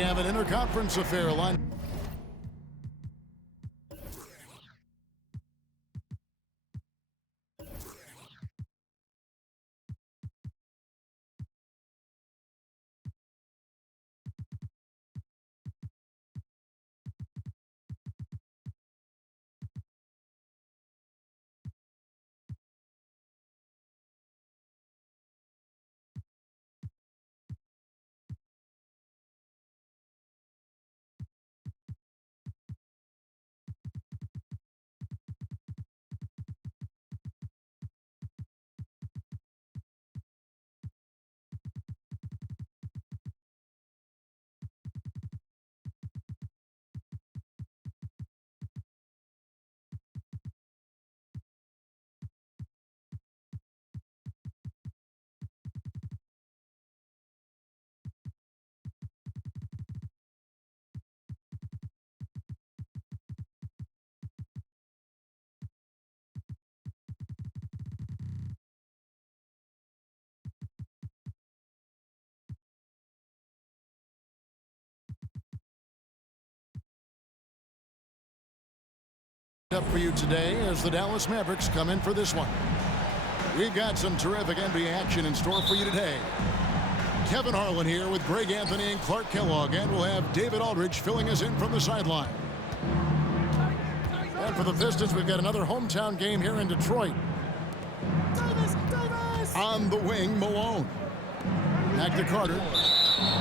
have an interconference affair line. Up for you today as the Dallas Mavericks come in for this one. We've got some terrific NBA action in store for you today. Kevin Harlan here with Greg Anthony and Clark Kellogg, and we'll have David Aldridge filling us in from the sideline. And for the Pistons, we've got another hometown game here in Detroit. On the wing, Malone. Back to Carter.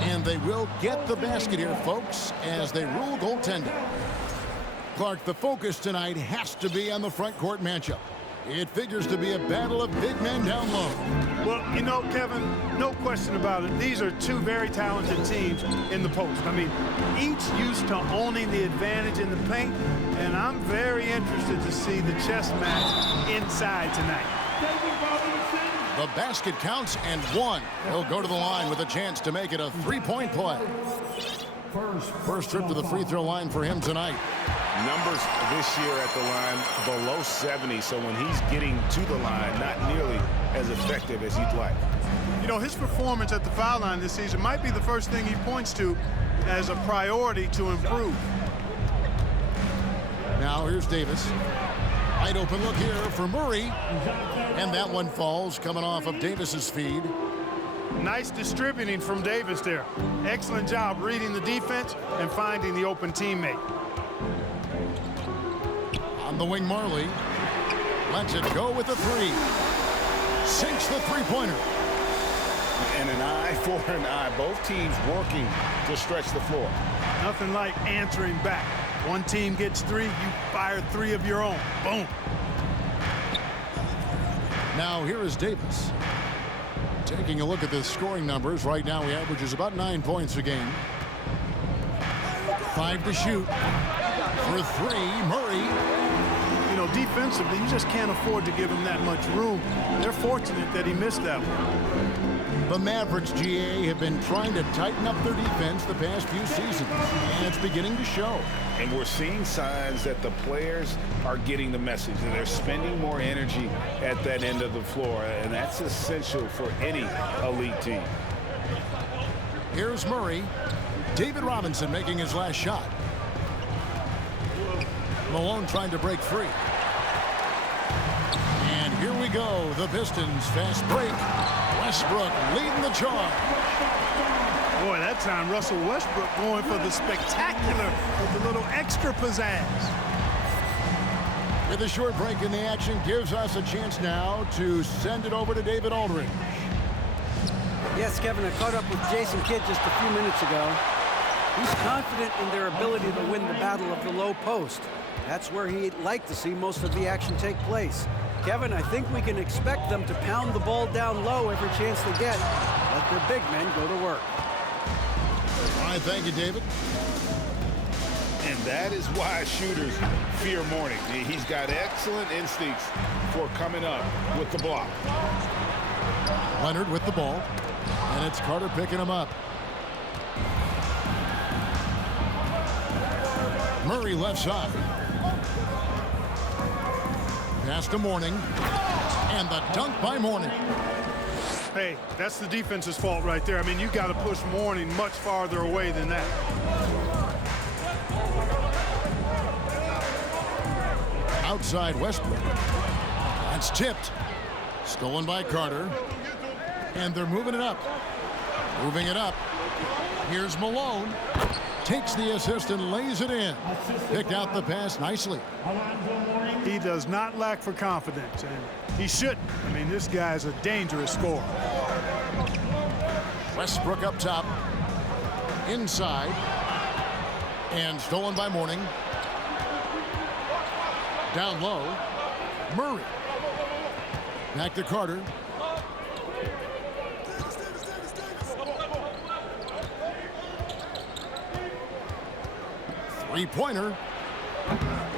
And they will get the basket here, folks, as they rule goaltending. Clark, the focus tonight has to be on the front court matchup. It figures to be a battle of big men down low. Well, you know, Kevin, no question about it. These are two very talented teams in the post. I mean, each used to owning the advantage in the paint, and I'm very interested to see the chess match inside tonight. The basket counts and one. He'll go to the line with a chance to make it a three-point play. First trip to the free throw line for him tonight. Numbers this year at the line below 70, so when he's getting to the line, not nearly as effective as he'd like. You know, his performance at the foul line this season might be the first thing he points to as a priority to improve. Now here's Davis. Wide open look here for Murray. And that one falls coming off of Davis's feed. Nice distributing from Davis there. Excellent job reading the defense and finding the open teammate. On the wing, Marley lets it go with the three. Sinks the three-pointer. And an eye for an eye. Both teams working to stretch the floor. Nothing like answering back. One team gets three, you fire three of your own. Boom. Now here is Davis. Taking a look at the scoring numbers, right now he averages about 9 points a game. 5 to shoot. For three, Murray. You know, defensively, you just can't afford to give him that much room. They're fortunate that he missed that one. The Mavericks, GA, have been trying to tighten up their defense the past few seasons, and it's beginning to show. And we're seeing signs that the players are getting the message, and they're spending more energy at that end of the floor, and that's essential for any elite team. Here's Murray. David Robinson making his last shot. Malone trying to break free. And here we go. The Pistons fast break. Westbrook leading the charge. Boy, that time Russell Westbrook going for the spectacular with a little extra pizzazz. With a short break in the action, gives us a chance now to send it over to David Aldridge. Yes, Kevin, I caught up with Jason Kidd just a few minutes ago. He's confident in their ability to win the battle of the low post. That's where he'd like to see most of the action take place. Kevin, I think we can expect them to pound the ball down low every chance they get. Let their big men go to work. All right, thank you, David. And that is why shooters fear Mourning. He's got excellent instincts for coming up with the block. Leonard with the ball. And it's Carter picking him up. Murray left side. Pass to Mourning. And the dunk by Mourning. Hey, that's the defense's fault right there. I mean, you got to push Mourning much farther away than that. Outside Westbrook. That's tipped. Stolen by Carter. And they're moving it up. Moving it up. Here's Malone. Takes the assist and lays it in. Picked out the pass nicely. He does not lack for confidence, and he shouldn't. I mean, this guy's a dangerous scorer. Westbrook up top. Inside. And stolen by Mourning. Down low. Murray. Back to Carter. Three-pointer.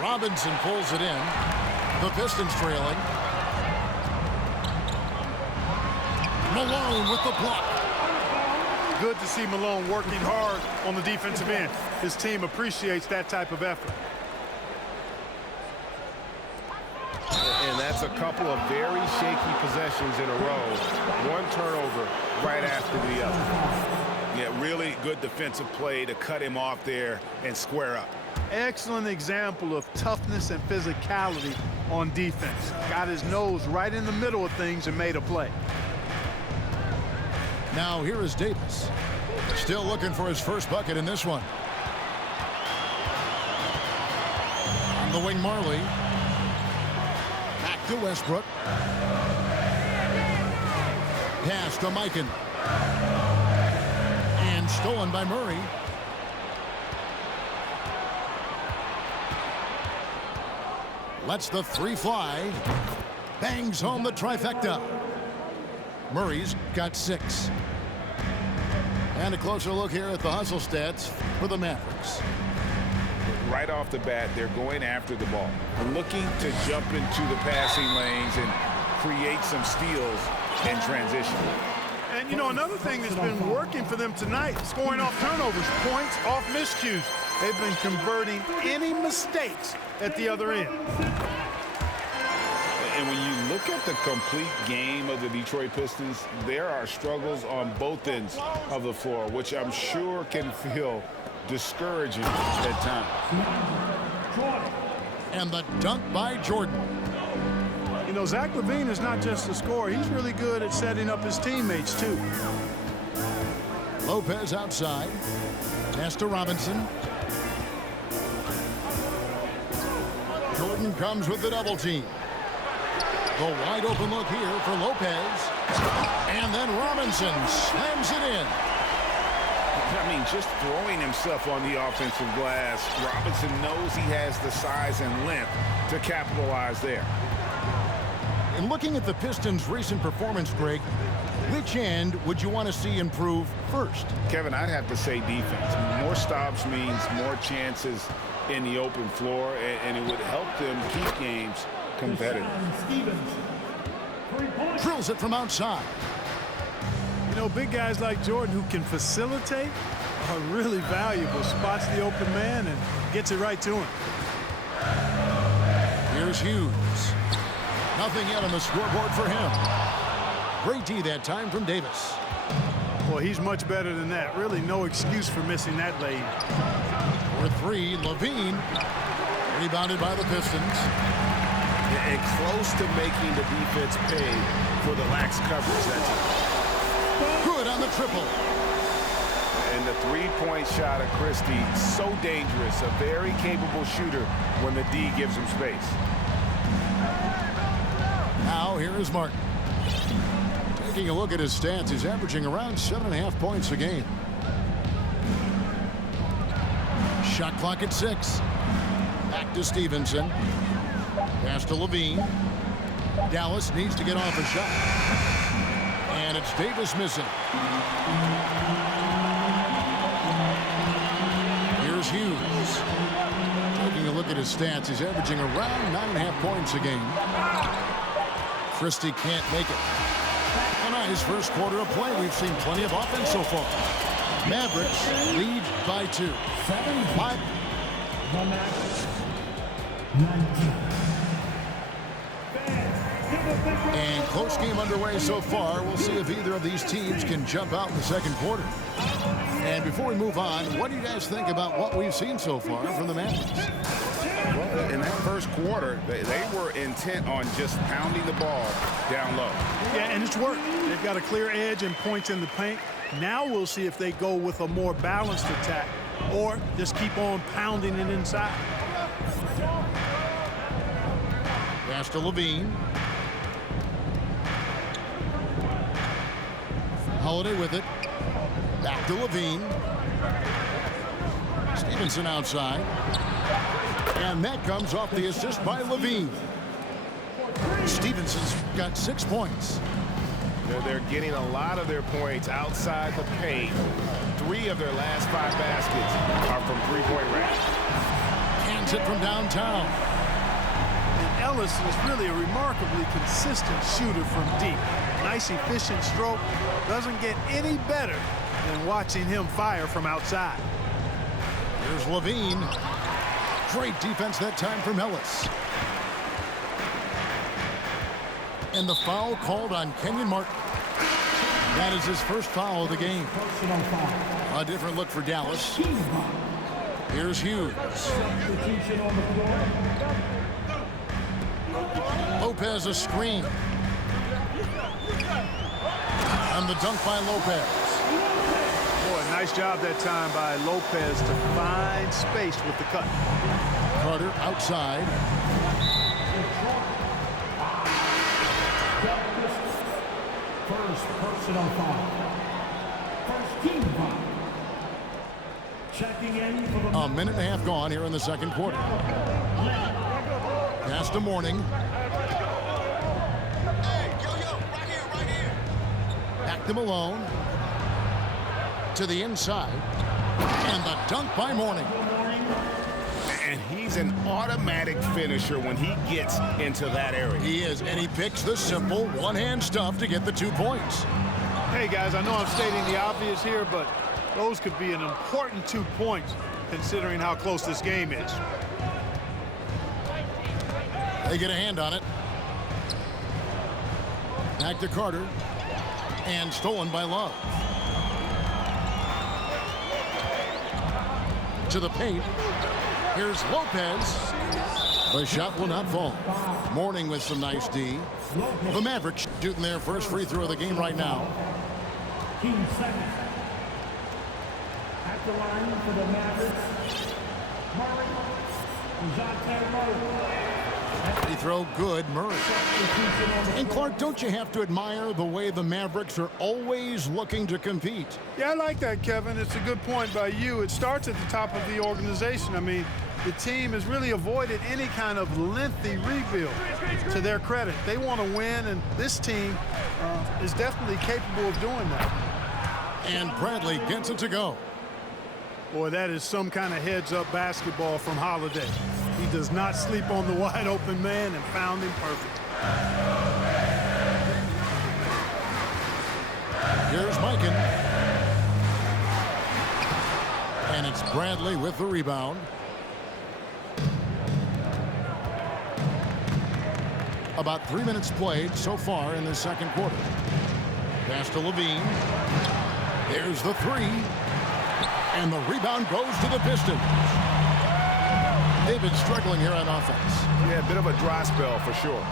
Robinson pulls it in. The Pistons trailing. Malone with the block. Good to see Malone working hard on the defensive end. His team appreciates that type of effort. And that's a couple of very shaky possessions in a row. One turnover right after the other. Yeah, really good defensive play to cut him off there and square up. Excellent example of toughness and physicality on defense. Got his nose right in the middle of things and made a play. Now here is Davis. Still looking for his first bucket in this one. On the wing, Marley. Back to Westbrook. Pass to Mikan. And stolen by Murray. Lets the three fly. Bangs home the trifecta. Murray's got 6. And a closer look here at the hustle stats for the Mavericks. Right off the bat, they're going after the ball, looking to jump into the passing lanes and create some steals in transition. And, you know, another thing that's been working for them tonight, scoring off turnovers, points off miscues. They've been converting any mistakes at the other end. And when you look at the complete game of the Detroit Pistons, there are struggles on both ends of the floor, which I'm sure can feel discouraging at times. And the dunk by Jordan. You know, Zach LaVine is not just a scorer. He's really good at setting up his teammates, too. Lopez outside. Pass to Robinson. Jordan comes with the double team. The wide open look here for Lopez. And then Robinson slams it in. I mean, just throwing himself on the offensive glass, Robinson knows he has the size and length to capitalize there. And looking at the Pistons' recent performance, Greg, which end would you want to see improve first? Kevin, I'd have to say defense. More stops means more chances in the open floor, and it would help them keep games competitive. Drills it from outside. You know, big guys like Jordan who can facilitate are really valuable. Spots the open man and gets it right to him. Here's Hughes. Nothing yet on the scoreboard for him. Great D that time from Davis. Well, he's much better than that. Really no excuse for missing that lane. For 3, LaVine. Rebounded by the Pistons. And close to making the defense pay for the lax coverage. That's it. Good on the triple. And the three-point shot of Christie, so dangerous. A very capable shooter when the D gives him space. Now here is Martin. Taking a look at his stats, he's averaging around 7.5 points a game. Shot clock at 6. Back to Stevenson. Pass to LaVine. Dallas needs to get off a shot. And it's Davis missing. Here's Hughes. Taking a look at his stats, he's averaging around 9.5 points a game. Christie can't make it. A nice first quarter of play. We've seen plenty of offense so far. Mavericks lead by 2. 5. And close game underway so far. We'll see if either of these teams can jump out in the second quarter. And before we move on, what do you guys think about what we've seen so far from the Mavericks? Well, in that first quarter, they were intent on just pounding the ball down low. Yeah, and it's worked. They've got a clear edge and points in the paint. Now we'll see if they go with a more balanced attack or just keep on pounding it inside. Pass to Levine. Holiday with it. Back to Levine. Stevenson outside. And that comes off the assist by Levine. Stevenson's got 6 points. They're getting a lot of their points outside the paint. 3 of their last 5 baskets are from three-point range. Hands it from downtown. And Ellis is really a remarkably consistent shooter from deep. Nice, efficient stroke. Doesn't get any better than watching him fire from outside. Here's Levine. Great defense that time from Ellis. And the foul called on Kenyon Martin. That is his first foul of the game. A different look for Dallas. Here's Hughes. Lopez a screen. And the dunk by Lopez. Boy, nice job that time by Lopez to find space with the cut. Carter outside. First personal foul. First team foul. Checking in for the... A minute and a half gone here in the second quarter. Pass to Mourning. Back to Malone. To the inside. And the dunk by Mourning. And he's an automatic finisher when he gets into that area. He is, and he picks the simple one-hand stuff to get the 2 points. Hey, guys, I know I'm stating the obvious here, but those could be an important 2 points considering how close this game is. They get a hand on it. Back to Carter. And stolen by Love. To the paint. Here's Lopez. The shot will not fall. Mourning with some nice D. The Mavericks shooting their first free throw of the game right now. Team second. At the line for the Mavericks, Murray. Dejounte Murray. Free throw good, Murray. And Clark, don't you have to admire the way the Mavericks are always looking to compete? Yeah, I like that, Kevin. It's a good point by you. It starts at the top of the organization. I mean, the team has really avoided any kind of lengthy rebuild. To their credit, they want to win, and this team is definitely capable of doing that. And Bradley gets it to go. Boy, that is some kind of heads-up basketball from Holiday. He does not sleep on the wide-open man and found him perfect. Here's Mikan. And it's Bradley with the rebound. About 3 minutes played so far in the second quarter. Pass to Levine. There's the 3. And the rebound goes to the Pistons. They've been struggling here on offense. Yeah, a bit of a dry spell for sure.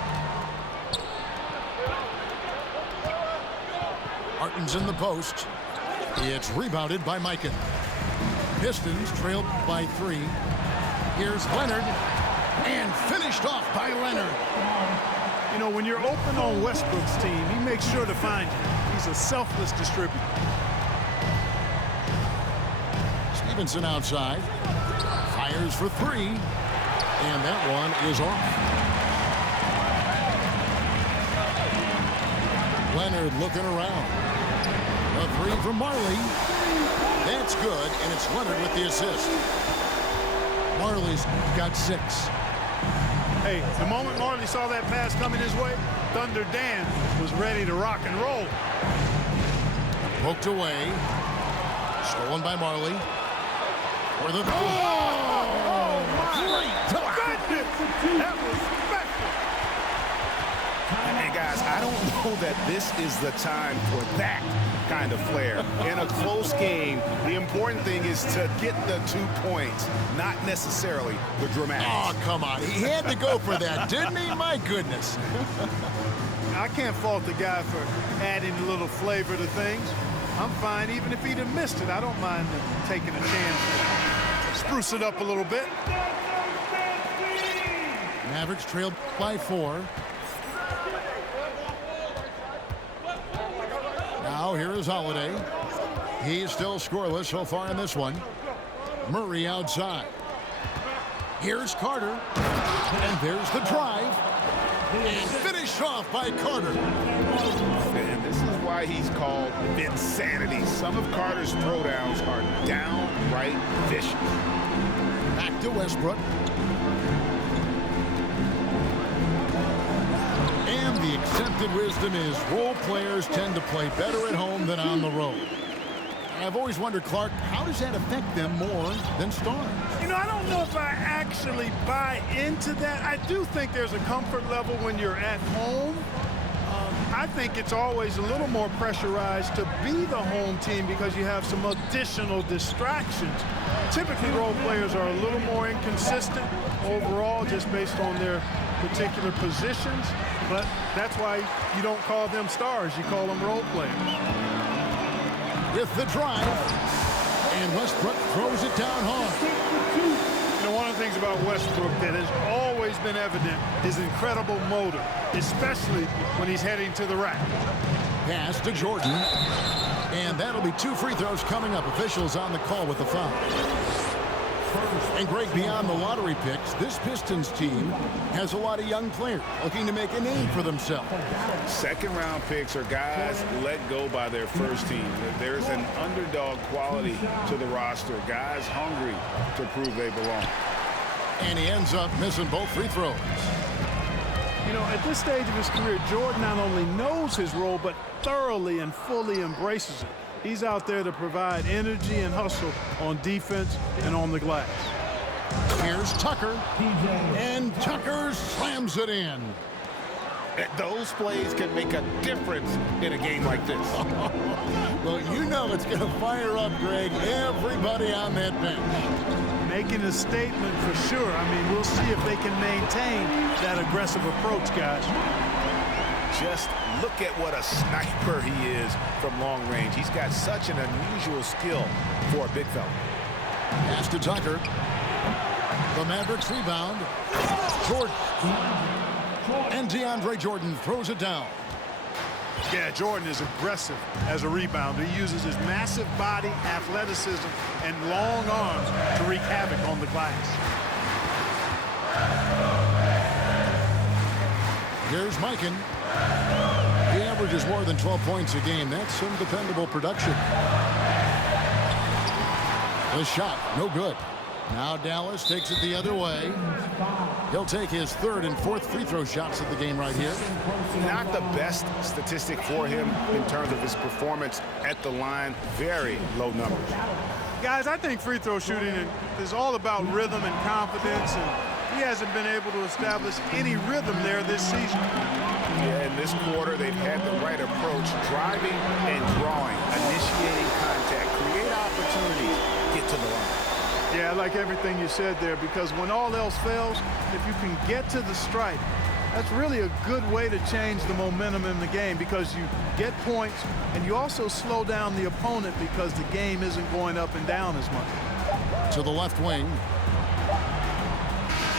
Martin's in the post. It's rebounded by Mikan. Pistons trailed by 3. Here's Leonard. And finished off by Leonard. You know, when you're open on Westbrook's team, he makes sure to find you. He's a selfless distributor. Stevenson outside. Fires for 3. And that one is off. Leonard looking around. A 3 from Marley. That's good, and it's Leonard with the assist. Marley's got 6. Hey, the moment Marley saw that pass coming his way, Thunder Dan was ready to rock and roll. Poked away. Stolen by Marley. For the... Oh, my goodness! That was special. And guys, I don't know that this is the time for that kind of flair. In a close game, the important thing is to get the 2 points, not necessarily the dramatics. Oh, come on. He had to go for that, didn't he? My goodness. I can't fault the guy for adding a little flavor to things. I'm fine even if he'd have missed it. I don't mind taking a chance to spruce it up a little bit. Mavericks trailed by 4. Now here is Holiday. He's still scoreless so far in this one. Murray outside. Here's Carter. And there's the drive. And finished off by Carter. And this is why he's called Vinsanity. Some of Carter's throwdowns are downright vicious. Back to Westbrook. And the accepted wisdom is role players tend to play better at home than on the road. I've always wondered, Clark, how does that affect them more than stars? You know, I don't know if I actually buy into that. I do think there's a comfort level when you're at home. I think it's always a little more pressurized to be the home team because you have some additional distractions. Typically, role players are a little more inconsistent overall just based on their particular positions, but that's why you don't call them stars. You call them role players. With the drive, and Westbrook throws it down hard. You know, one of the things about Westbrook that has always been evident is incredible motor, especially when he's heading to the rack. Pass to Jordan, and that'll be 2 free throws coming up. Officials on the call with the foul. And Greg, beyond the lottery picks, this Pistons team has a lot of young players looking to make a name for themselves. Second-round picks are guys let go by their first team. There's an underdog quality to the roster. Guys hungry to prove they belong. And he ends up missing both free throws. You know, at this stage of his career, Jordan not only knows his role, but thoroughly and fully embraces it. He's out there to provide energy and hustle on defense and on the glass. Here's Tucker, and Tucker slams it in. Those plays can make a difference in a game like this. Well, you know it's going to fire up, Greg, everybody on that bench. Making a statement for sure. I mean, we'll see if they can maintain that aggressive approach, guys. Just look at what a sniper he is from long range. He's got such an unusual skill for a big fella. Pass to Tucker. The Mavericks rebound. Jordan. And DeAndre Jordan throws it down. Yeah, Jordan is aggressive as a rebounder. He uses his massive body, athleticism, and long arms to wreak havoc on the glass. Here's Mikan. He averages more than 12 points a game. That's some dependable production. The shot, no good. Now Dallas takes it the other way. He'll take his 3rd and 4th free throw shots of the game right here. Not the best statistic for him in terms of his performance at the line. Very low numbers. Guys, I think free throw shooting is all about rhythm and confidence, and he hasn't been able to establish any rhythm there this season. Yeah, in this quarter, they've had the right approach, driving and drawing, initiating contact, create opportunities, get to the line. Yeah, I like everything you said there, because when all else fails, if you can get to the stripe, that's really a good way to change the momentum in the game, because you get points and you also slow down the opponent because the game isn't going up and down as much. To the left wing.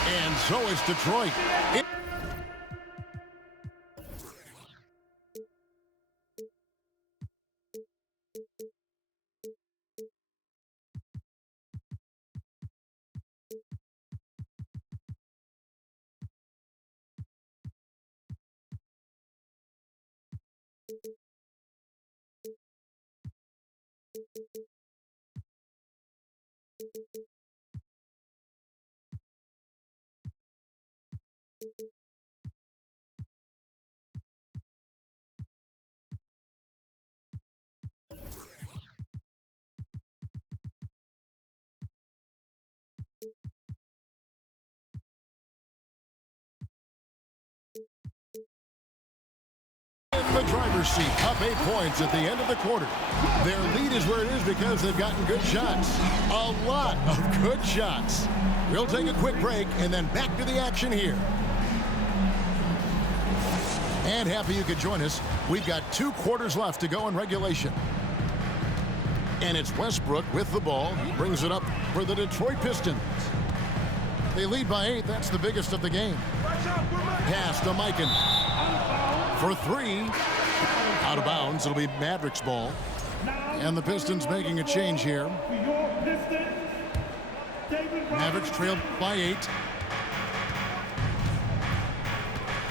And so is Detroit. seat, up 8 points at the end of the quarter. Their lead is where it is because they've gotten good shots. A lot of good shots. We'll take a quick break and then back to the action here. And happy you could join us. We've got 2 quarters left to go in regulation. And it's Westbrook with the ball. He brings it up for the Detroit Pistons. They lead by 8. That's the biggest of the game. Pass to Mikan. For 3. Out of bounds. It'll be Mavericks ball. And the Pistons making a change here. Mavericks trailed by 8.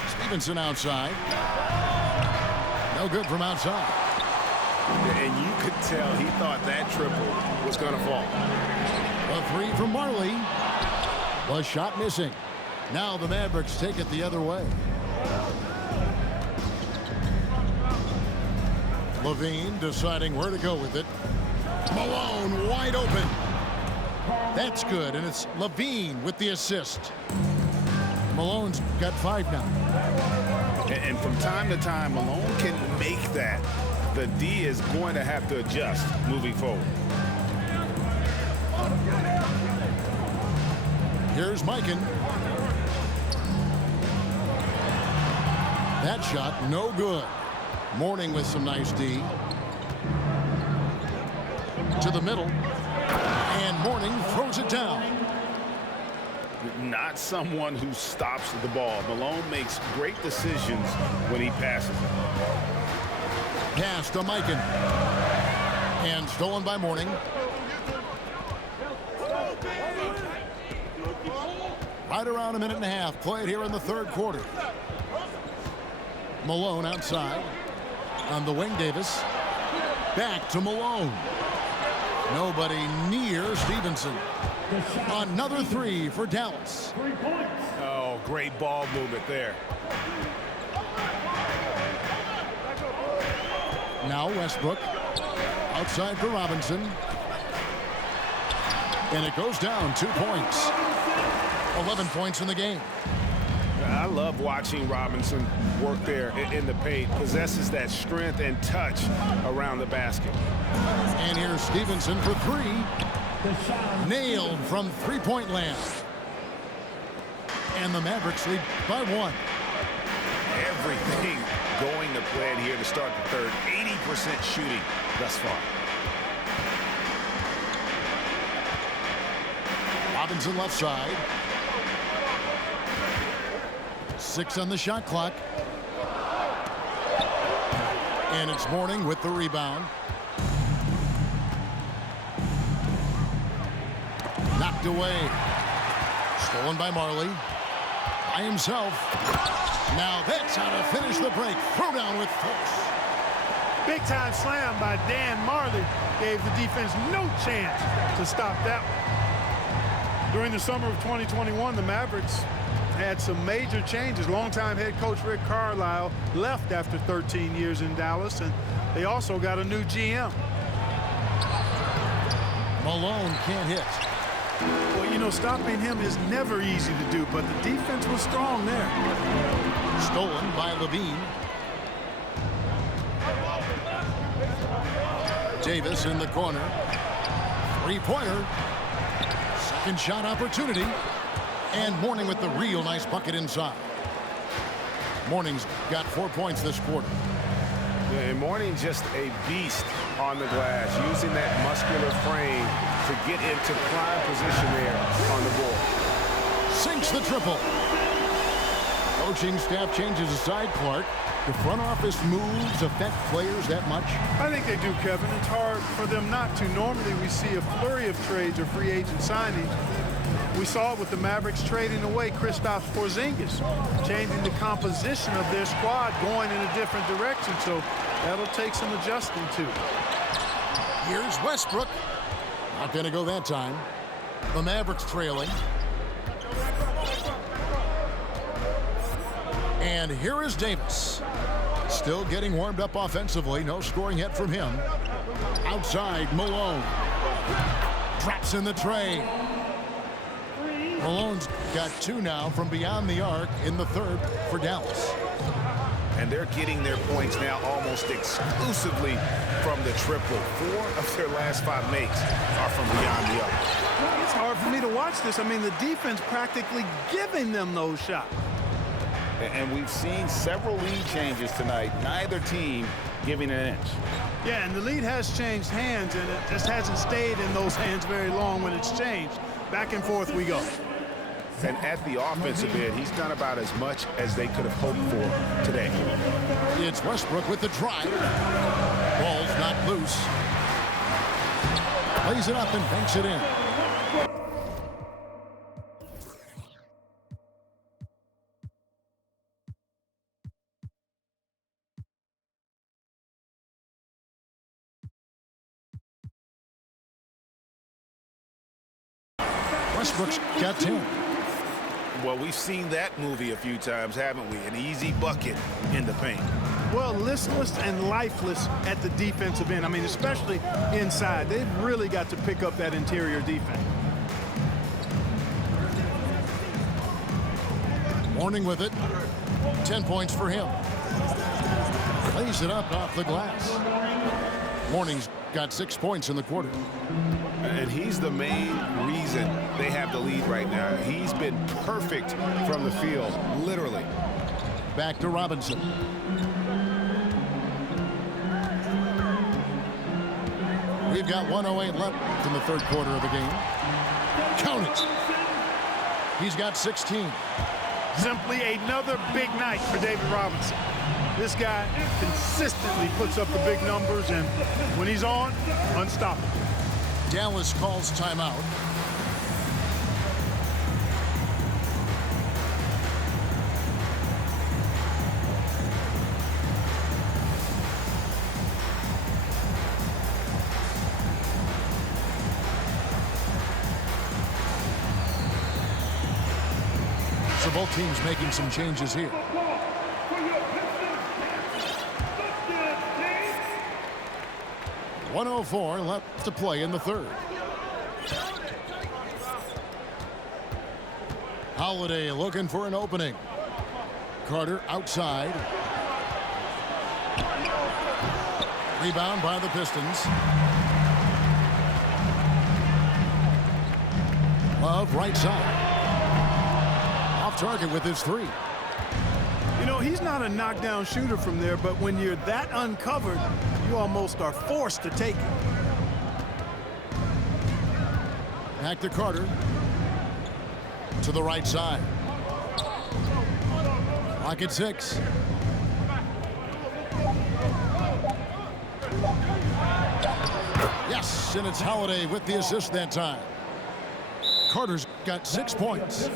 Stevenson outside. No good from outside. And you could tell he thought that triple was going to fall. A 3 from Marley. The shot missing. Now the Mavericks take it the other way. Levine deciding where to go with it. Malone wide open. That's good, and it's Levine with the assist. Malone's got 5 now. And from time to time, Malone can make that. The D is going to have to adjust moving forward. Here's Mikan. That shot, no good. Mourning with some nice D. To the middle. And Mourning throws it down. Not someone who stops the ball. Malone makes great decisions when he passes it. Pass to Mikan. And stolen by Mourning. Right around a minute and a half played here in the 3rd quarter. Malone outside. On the wing, Davis. Back to Malone. Nobody near Stevenson. Another 3 for Dallas. Oh, great ball movement there. Now Westbrook. Outside for Robinson. And it goes down 2 points. 11 points in the game. I love watching Robinson work there in the paint. Possesses that strength and touch around the basket. And here's Stevenson for 3. Nailed from 3-point land. And the Mavericks lead by 1. Everything going to plan here to start the 3rd. 80% shooting thus far. Robinson left side. 6 on the shot clock. And it's Mourning with the rebound. Knocked away. Stolen by Marley. By himself. Now that's how to finish the break. Throw down with force. Big time slam by Dan Marley gave the defense no chance to stop that one. During the summer of 2021, the Mavericks had some major changes. Longtime head coach Rick Carlisle left after 13 years in Dallas, and they also got a new GM. Malone can't hit. Well, you know, stopping him is never easy to do, but the defense was strong there. Stolen by Levine. Davis in the corner. 3-pointer. Second shot opportunity. And Mourning with the real nice bucket inside. Mourning's got 4 points this quarter. Yeah, and Mourning just a beast on the glass, using that muscular frame to get into prime position there on the ball. Sinks the triple. Coaching staff changes aside, Clark. The front office moves affect players that much? I think they do, Kevin. It's hard for them not to. Normally we see a flurry of trades or free agent signings. We saw it with the Mavericks trading away Kristaps Porzingis, changing the composition of their squad, going in a different direction. So that'll take some adjusting to. Here's Westbrook. Not going to go that time. The Mavericks trailing. And here is Davis. Still getting warmed up offensively. No scoring yet from him. Outside, Malone. Drops in the tray. Malone's got 2 now from beyond the arc in the 3rd for Dallas. and they're getting their points now almost exclusively from the triple. 4 of their last 5 makes are from beyond the arc. It's hard for me to watch this. I mean, the defense practically giving them those shots. And we've seen several lead changes tonight, neither team giving an inch. Yeah, and the lead has changed hands, and it just hasn't stayed in those hands very long when it's changed. Back and forth we go. And at the offensive end, he's done about as much as they could have hoped for today. It's Westbrook with the drive. Ball's not loose. Plays it up and banks it in. Westbrook's got 10. Well, we've seen that movie a few times, haven't we? An easy bucket in the paint. Well, listless and lifeless at the defensive end. I mean, especially inside. They've really got to pick up that interior defense. Mourning with it. 10 points for him. Lays it up off the glass. Mourning's got 6 points in the quarter. And he's the main reason they have the lead right now. He's been perfect from the field, literally. Back to Robinson. We've got 1:08 left in the third quarter of the game. Count it. He's got 16. Simply another big night for David Robinson. This guy consistently puts up the big numbers, and when he's on, unstoppable. Dallas calls timeout. So both teams making some changes here. .104 left to play in the third. Holiday looking for an opening. Carter outside. Rebound by the Pistons. Love right side. Off target with his 3. You know, he's not a knockdown shooter from there, but when you're that uncovered, you almost are forced to take it. Back to Carter. To the right side. Clock at 6. Yes, and it's Holiday with the assist that time. Carter's got 6 points.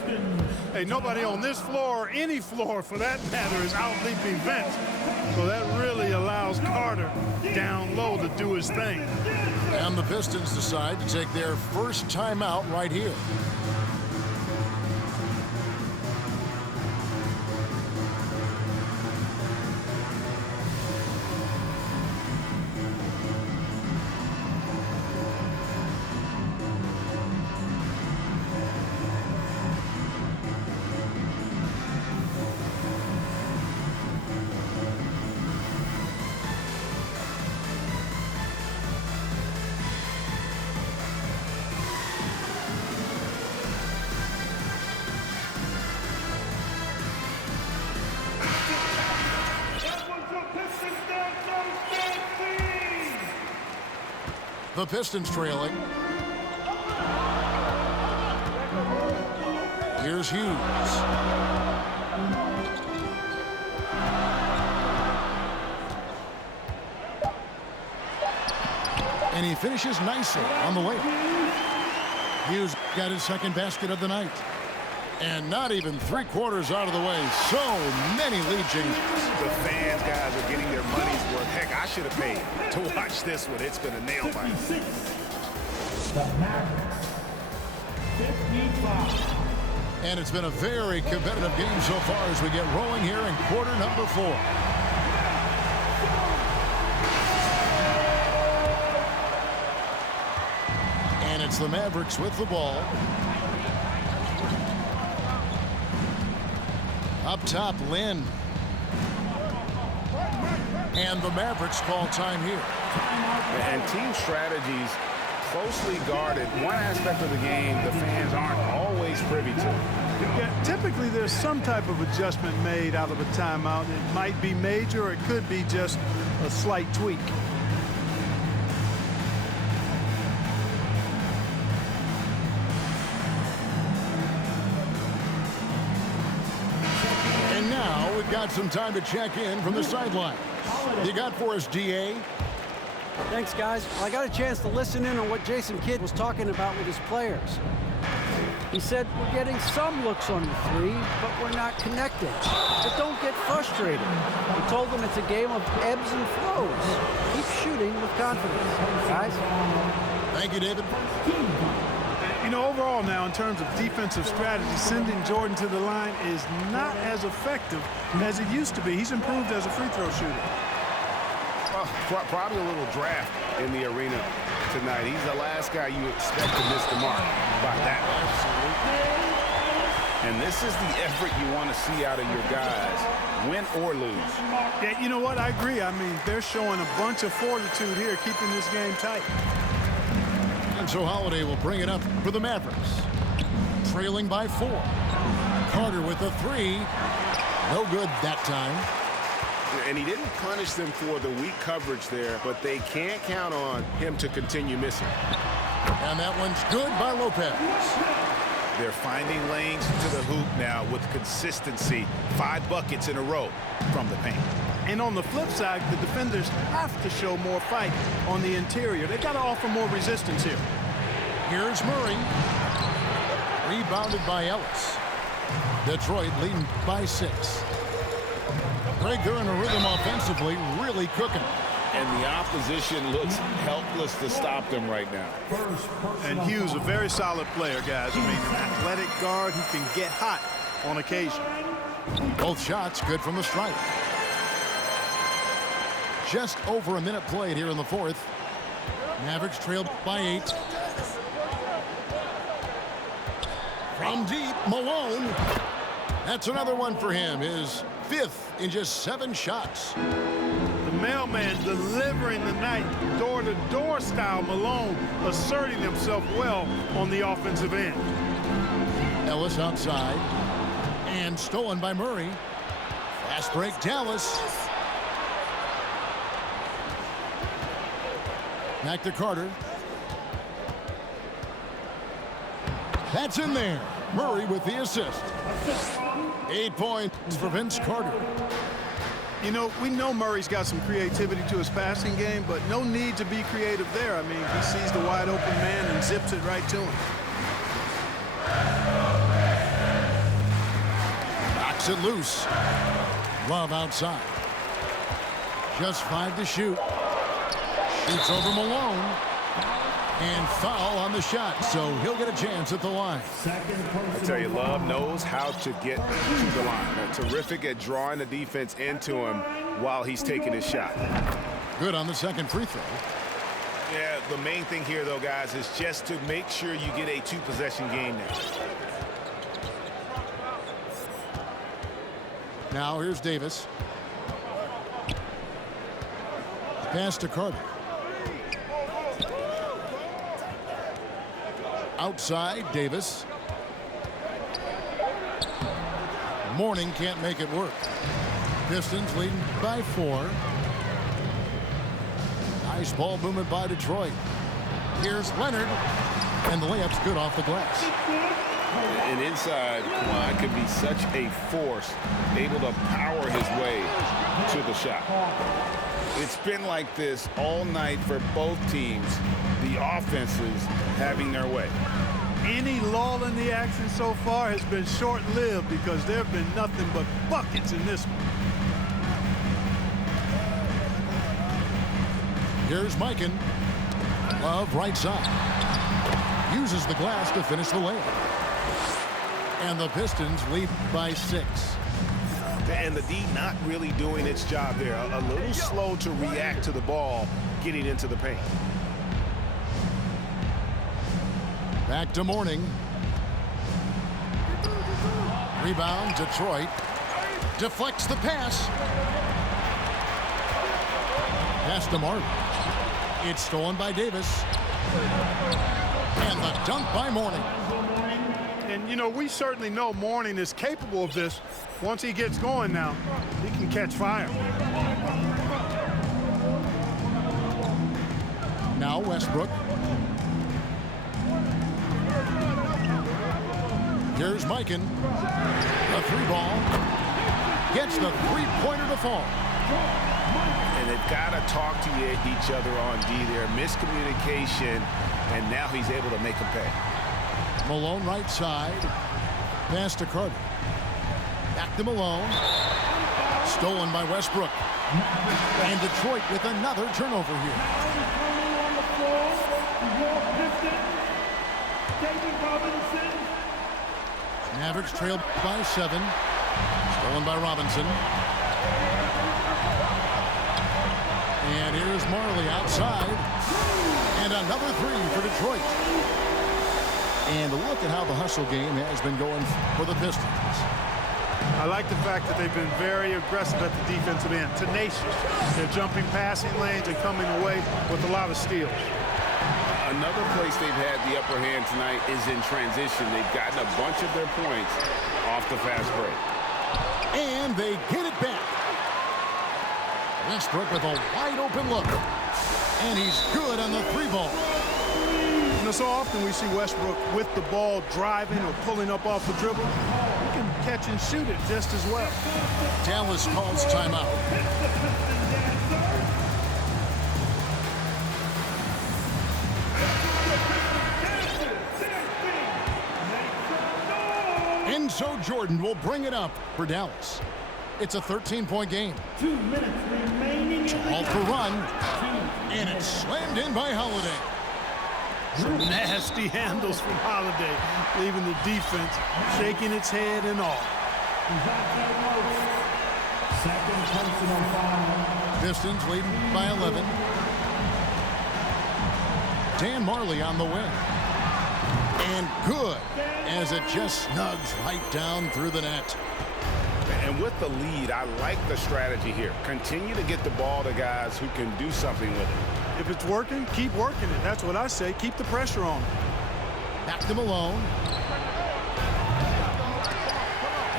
Hey, nobody on this floor, or any floor for that matter, is out-leaping Vince. So that really allows Carter down low to do his thing. And the Pistons decide to take their first timeout right here. The Pistons trailing. Here's Hughes. And he finishes nicely on the way. Hughes got his second basket of the night. And not even 3/4 out of the way. So many lead changes. The fans, guys, are getting their money's worth. Heck, I should have paid to watch this one. It's been a nail biter. The Mavericks, 55. And it's been a very competitive game so far as we get rolling here in quarter number 4. And it's the Mavericks with the ball. Up top, Lynn. And the Mavericks call time here. And team strategies closely guarded. One aspect of the game the fans aren't always privy to. Yeah, typically there's some type of adjustment made out of a timeout. It might be major, or it could be just a slight tweak. And now we've got some time to check in from the sideline. You got for us, D.A.? Thanks, guys. Well, I got a chance to listen in on what Jason Kidd was talking about with his players. He said, we're getting some looks on the three, but we're not connecting. But don't get frustrated. He told them it's a game of ebbs and flows. Keep shooting with confidence, guys. Thank you, David. You know, overall now, in terms of defensive strategy, sending Jordan to the line is not as effective as it used to be. He's improved as a free throw shooter. Probably a little draft in the arena tonight. He's the last guy you expect to miss the mark by that much. And this is the effort you want to see out of your guys, win or lose. Yeah, you know what? I agree. I mean, they're showing a bunch of fortitude here, keeping this game tight. And so Holiday will bring it up for the Mavericks. Trailing by 4. Carter with a 3. No good that time. And he didn't punish them for the weak coverage there, but they can't count on him to continue missing. And that one's good by Lopez. They're finding lanes to the hoop now with consistency. 5 buckets in a row from the paint. And on the flip side, the defenders have to show more fight on the interior. They've got to offer more resistance here. Here's Murray. Rebounded by Ellis. Detroit leading by 6. Greg, they're in a rhythm offensively, really cooking. And the opposition looks helpless to stop them right now. And Hughes, a very solid player, guys. I mean, an athletic guard who can get hot on occasion. Both shots good from the stripe. Just over a minute played here in the 4th. Mavericks trailed by 8. From deep, Malone. That's another one for him. His 5th in just 7 shots. The mailman delivering the night, door-to-door style. Malone asserting himself well on the offensive end. Ellis outside. And stolen by Murray. Fast break, Dallas. Back to Carter. That's in there. Murray with the assist. 8 points for Vince Carter. You know, we know Murray's got some creativity to his passing game, but no need to be creative there. I mean, he sees the wide open man and zips it right to him. Knocks it loose. Love outside. Just 5 to shoot. Shoots over Malone. And foul on the shot, so he'll get a chance at the line. I tell you, Love knows how to get to the line. They're terrific at drawing the defense into him while he's taking his shot. Good on the second free throw. Yeah, the main thing here, though, guys, is just to make sure you get a 2-possession game now. Now here's Davis. Pass to Carter. Outside, Davis. Mourning can't make it work. Pistons leading by 4. Nice ball movement by Detroit. Here's Leonard. And the layup's good off the glass. And inside, Kawhi can be such a force, able to power his way to the shot. It's been like this all night for both teams. The offenses having their way. Any lull in the action so far has been short-lived because there have been nothing but buckets in this one. Here's Mikan. Love right side. Uses the glass to finish the layup. And the Pistons lead by 6. And the D not really doing its job there. A little slow to react to the ball getting into the paint. Back to Mourning. Rebound, Detroit. Deflects the pass. Pass to Martin. It's stolen by Davis. And the dunk by Mourning. And, you know, we certainly know Mourning is capable of this. Once he gets going now, he can catch fire. Now Westbrook. Here's Mikan. The three ball. Gets the three-pointer to fall. And they've got to talk to each other on D there. Miscommunication, and now he's able to make them pay. Malone right side. Pass to Carter. Back to Malone. Stolen by Westbrook. And Detroit with another turnover here. On the floor, your Pistons, David Robinson. Mavericks trailed by 7. Stolen by Robinson. And here's Marley outside. And another three for Detroit. And look at how the hustle game has been going for the Pistons. I like the fact that they've been very aggressive at the defensive end, tenacious. They're jumping passing lanes and coming away with a lot of steals. Another place they've had the upper hand tonight is in transition. They've gotten a bunch of their points off the fast break. And they get it back. Westbrook with a wide open look. And he's good on the three ball. You know, so often we see Westbrook with the ball driving or pulling up off the dribble. He can catch and shoot it just as well. Dallas calls timeout. Enzo Jordan will bring it up for Dallas. It's a 13-point game. 2 minutes remaining in the All for run. And it's slammed in by Holiday. Some nasty handles from Holiday, leaving the defense shaking its head and all. second personal foul. Pistons leading by 11. Dan Marley on the win. And good, as it just snugs right down through the net. And with the lead, I like the strategy here. Continue to get the ball to guys who can do something with it. If it's working, keep working it. That's what I say. Keep the pressure on. Back to Malone.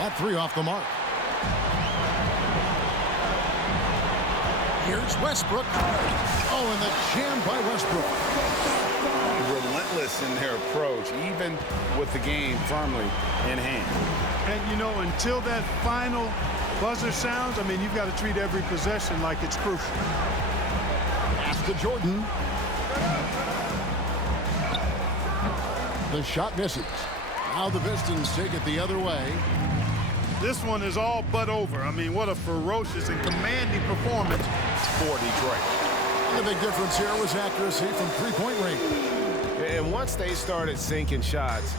That three off the mark. Here's Westbrook. Oh, and the jam by Westbrook. Relentless in their approach, even with the game firmly in hand. And, you know, until that final buzzer sounds, I mean, you've got to treat every possession like it's crucial. Pass to Jordan. The shot misses. Now the Pistons take it the other way. This one is all but over. I mean, what a ferocious and commanding performance for Detroit. The big difference here was accuracy from three-point range. And once they started sinking shots,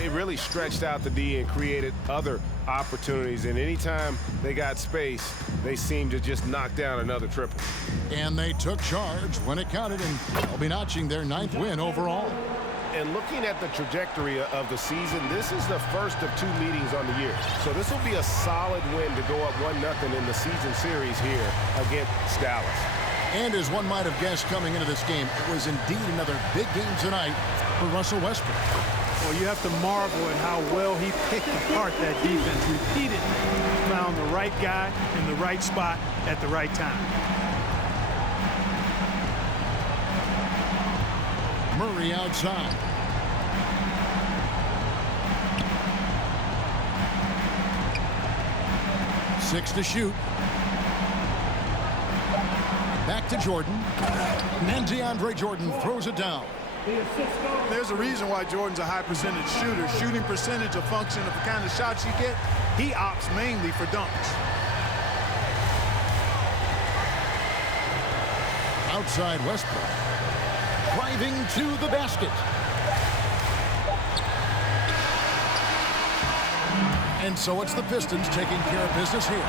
it really stretched out the D and created other opportunities. And anytime they got space, they seemed to just knock down another triple. And they took charge when it counted, and they'll be notching their 9th win overall. And looking at the trajectory of the season, this is the first of 2 meetings on the year. So this will be a solid win to go up 1-0 in the season series here against Dallas. And as one might have guessed coming into this game, it was indeed another big game tonight for Russell Westbrook. Well, you have to marvel at how well he picked apart that defense repeatedly. Found the right guy in the right spot at the right time. Murray outside. Six to shoot. Back to Jordan. And DeAndre Jordan throws it down. There's a reason why Jordan's a high percentage shooter. Shooting percentage a function of the kind of shots you get. He opts mainly for dunks. Outside Westbrook. Driving to the basket. And so it's the Pistons taking care of business here.